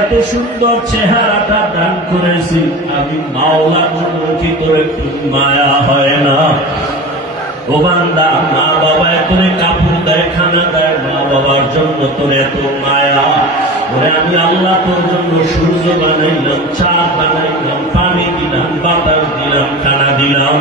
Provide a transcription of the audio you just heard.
এত সুন্দর চেহারাটা দান করেছি, আমি মাওলা কি তোর একটু মায়া হয় না? ও বান্দা, মা বাবা তোরে কাপড় দেয়, খানা দেয়, মা বাবার জন্য তোর এত মায়া। ওরে আমি আল্লাহ তোর জন্য সূর্য বানাইলাম, চাঁদ বানাইলাম, পানি দিলাম, বাতাস দিলাম, খানা দিলাম।